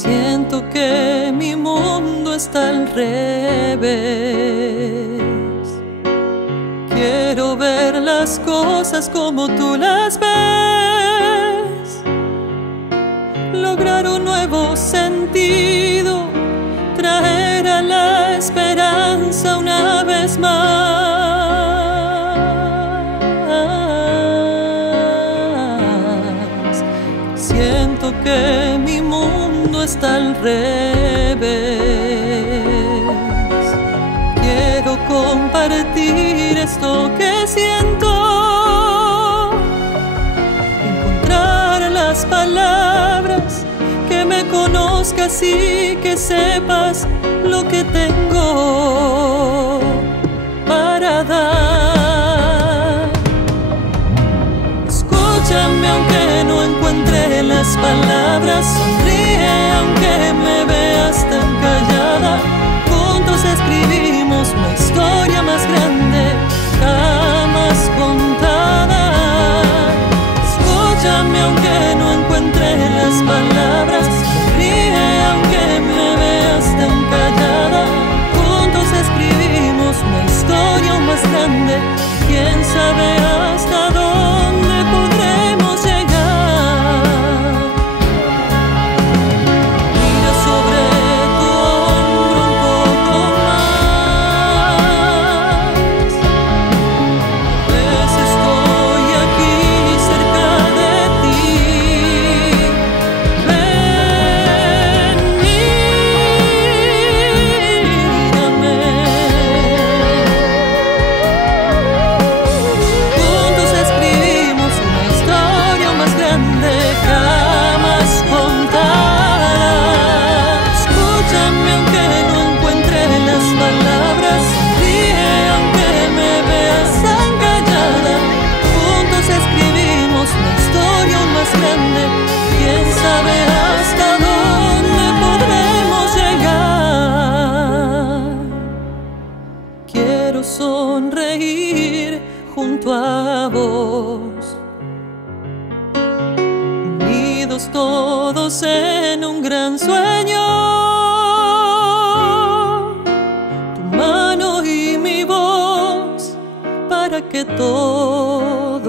Siento que mi mundo está al revés. Quiero ver las cosas como tú las ves, lograr un nuevo sentido, traer a la esperanza una vez más. Siento que mi mundo está al revés. Quiero compartir esto que siento, encontrar las palabras, que me conozcas y que sepas lo que tengo para dar. Escúchame aunque no encuentre las palabras, sonríe aunque me veas tan callada. Juntos escribimos una historia más grande, jamás contada. Escúchame aunque no encuentre las palabras, sonríe aunque me veas tan callada. Juntos escribimos una historia aún más grande, quién sabe hasta dónde podremos llegar. Mira sobre tu hombro un poco más. A veces estoy aquí cerca de ti. Ven, mírame. Juntos escribimos una historia más grande, jamás contada. Escúchame aunque no encuentre las palabras, sonríe aunque me veas tan callada. Juntos escribimos una historia aún más grande, quién sabe hasta dónde podremos llegar. Quiero sonreír junto a vos, unidos todos en un gran sueño. Tu mano y mi voz, para que todos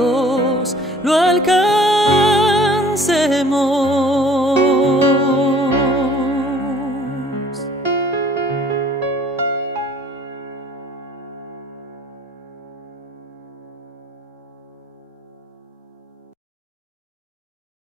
lo alcancemos.